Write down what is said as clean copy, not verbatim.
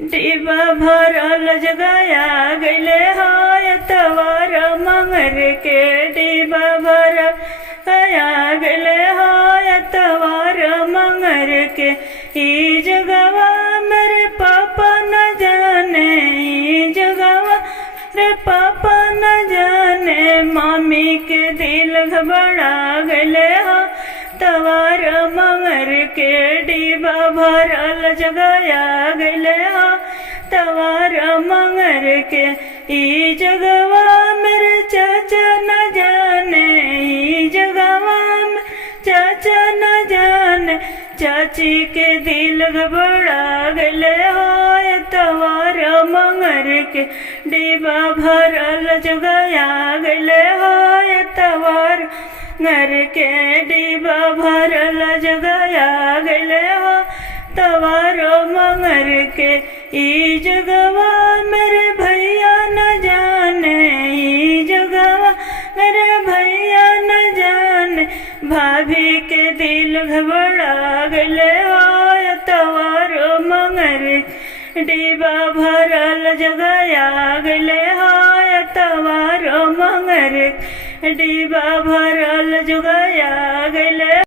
डिबा भरल जगया गले हाय तवार मंगर के डिबा भरल गया गले हाय तवार मंगर के ई जगवा मेरे पापा न जाने ई जगवा रे पापा न जाने मामी के दिल घबरा गले हा तवार मंगर के डिबा भरल जगया गले हा तवार मंगर के ई जगवा मेरे चाचा न जाने ई जगवा में चाचा न जाने चाची के दिल घबरा गले हाय तवार मंगर के डिबा भरल जगया गले हाय तवार घर के डिबा भरल जगया गले हो तवारो मंगर के ई जगवा मेरे भैया न जाने ई जगवा मेरे भैया न जाने भाभी के दिल घबरा गले हो तवारो मंगर डिबा भरल जगया गले हो तवारो मंगर डिबा भरल जगया गले।